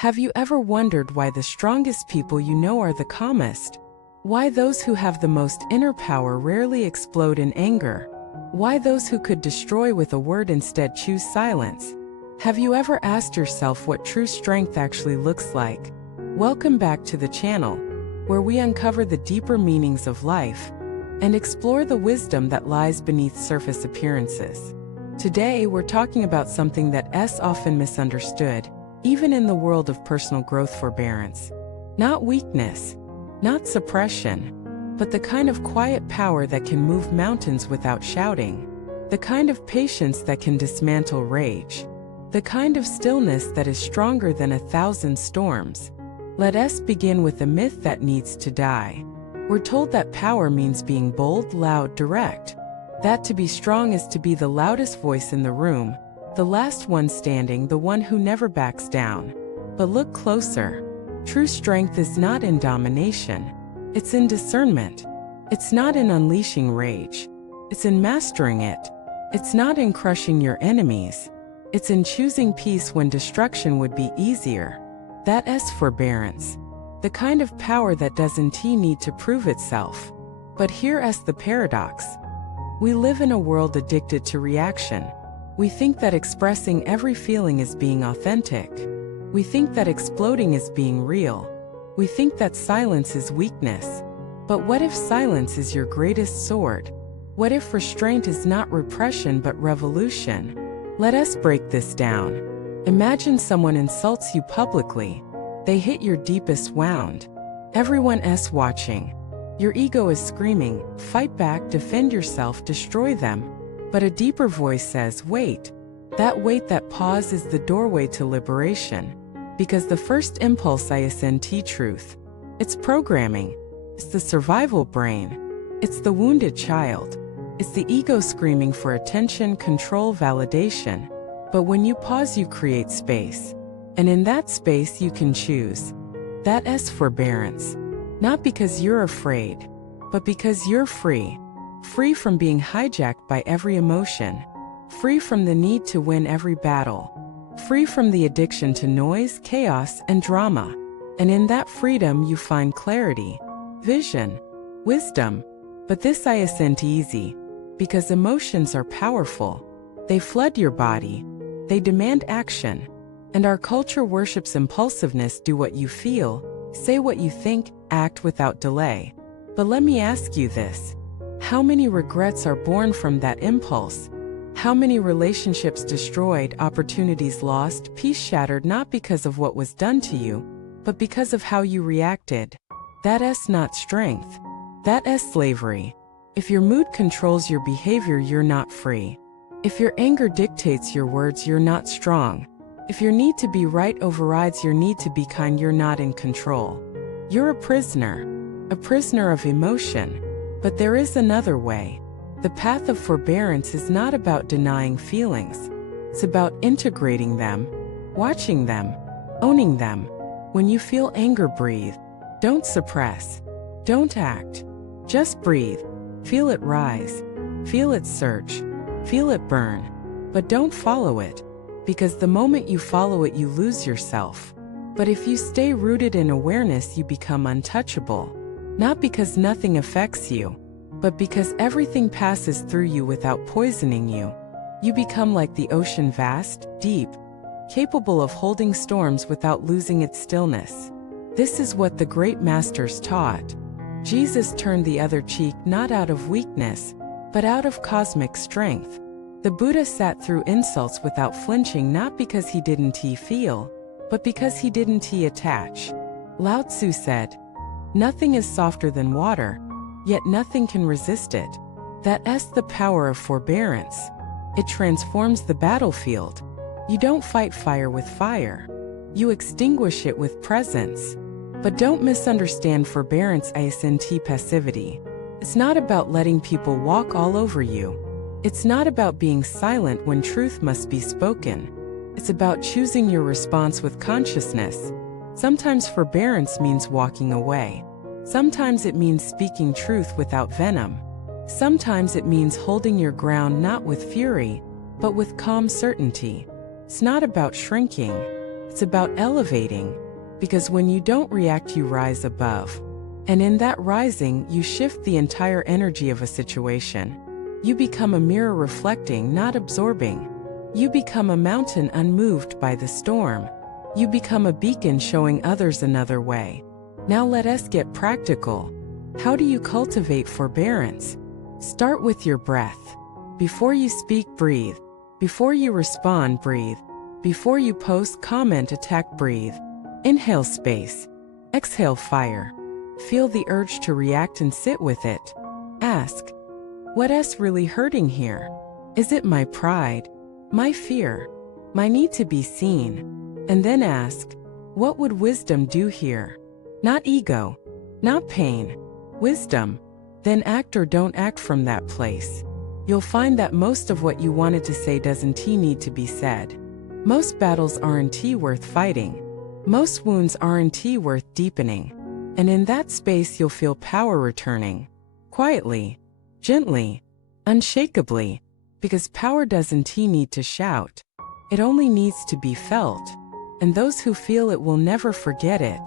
Have you ever wondered why the strongest people you know are the calmest? Why those who have the most inner power rarely explode in anger? Why those who could destroy with a word instead choose silence? Have you ever asked yourself what true strength actually looks like? Welcome back to the channel, where we uncover the deeper meanings of life and explore the wisdom that lies beneath surface appearances. Today, we're talking about something that's often misunderstood, even in the world of personal growth: forbearance. Not weakness, not suppression, but the kind of quiet power that can move mountains without shouting. The kind of patience that can dismantle rage. The kind of stillness that is stronger than 1,000 storms. Let us begin with a myth that needs to die. We're told that power means being bold, loud, direct. That to be strong is to be the loudest voice in the room, the last one standing, the one who never backs down. But look closer. True strength is not in domination. It's in discernment. It's not in unleashing rage. It's in mastering it. It's not in crushing your enemies. It's in choosing peace when destruction would be easier. That's forbearance. The kind of power that doesn't need to prove itself. But here's the paradox. We live in a world addicted to reaction. We think that expressing every feeling is being authentic. We think that exploding is being real. We think that silence is weakness. But what if silence is your greatest sword? What if restraint is not repression but revolution? Let us break this down. Imagine someone insults you publicly. They hit your deepest wound. Everyone's watching. Your ego is screaming, fight back, defend yourself, destroy them. But a deeper voice says, wait. That pause is the doorway to liberation. Because the first impulse isn't truth. It's programming. It's the survival brain. It's the wounded child. It's the ego screaming for attention, control, validation. But when you pause, you create space. And in that space you can choose. That's forbearance. Not because you're afraid, but because you're free. Free from being hijacked by every emotion. Free from the need to win every battle. Free from the addiction to noise, chaos, and drama. And in that freedom you find clarity, vision, wisdom. But this isn't easy, because emotions are powerful. They flood your body. They demand action. And our culture worships impulsiveness: do what you feel, say what you think, act without delay. But let me ask you this. How many regrets are born from that impulse? How many relationships destroyed, opportunities lost, peace shattered, not because of what was done to you, but because of how you reacted? That's not strength. That's slavery. If your mood controls your behavior, you're not free. If your anger dictates your words, you're not strong. If your need to be right overrides your need to be kind, you're not in control. You're a prisoner of emotion. But there is another way. The path of forbearance is not about denying feelings. It's about integrating them, watching them, owning them. When you feel anger, breathe. Don't suppress. Don't act. Just breathe. Feel it rise. Feel it surge. Feel it burn. But don't follow it. Because the moment you follow it, you lose yourself. But if you stay rooted in awareness, you become untouchable. Not because nothing affects you, but because everything passes through you without poisoning you. You become like the ocean, vast, deep, capable of holding storms without losing its stillness. This is what the great masters taught. Jesus turned the other cheek not out of weakness, but out of cosmic strength. The Buddha sat through insults without flinching, not because he didn't feel, but because he didn't attach. Lao Tzu said, "Nothing is softer than water, yet nothing can resist it." That's the power of forbearance. It transforms the battlefield. You don't fight fire with fire. You extinguish it with presence. But don't misunderstand forbearance isn't passivity. It's not about letting people walk all over you. It's not about being silent when truth must be spoken. It's about choosing your response with consciousness. Sometimes forbearance means walking away. Sometimes it means speaking truth without venom. Sometimes it means holding your ground not with fury, but with calm certainty. It's not about shrinking. It's about elevating, because when you don't react, you rise above. And in that rising, you shift the entire energy of a situation. You become a mirror reflecting, not absorbing. You become a mountain unmoved by the storm. You become a beacon showing others another way. Now let us get practical. How do you cultivate forbearance? Start with your breath. Before you speak, breathe. Before you respond, breathe. Before you post, comment, attack, breathe. Inhale space. Exhale fire. Feel the urge to react and sit with it. Ask, what's really hurting here? Is it my pride? My fear? My need to be seen? And then ask, what would wisdom do here? Not ego, not pain, wisdom. Then act or don't act from that place. You'll find that most of what you wanted to say doesn't need to be said. Most battles aren't worth fighting. Most wounds aren't worth deepening. And in that space you'll feel power returning. Quietly, gently, unshakably. Because power doesn't need to shout. It only needs to be felt. And those who feel it will never forget it.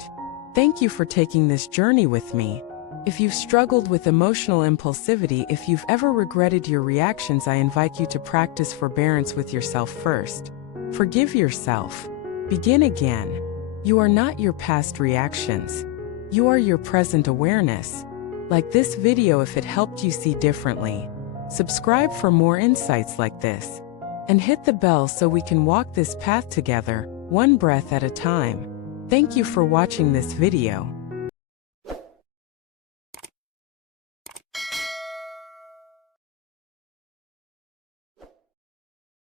Thank you for taking this journey with me. If you've struggled with emotional impulsivity, if you've ever regretted your reactions, I invite you to practice forbearance with yourself first. Forgive yourself. Begin again. You are not your past reactions. You are your present awareness. Like this video if it helped you see differently. Subscribe for more insights like this. And hit the bell so we can walk this path together, one breath at a time. Thank you for watching this video.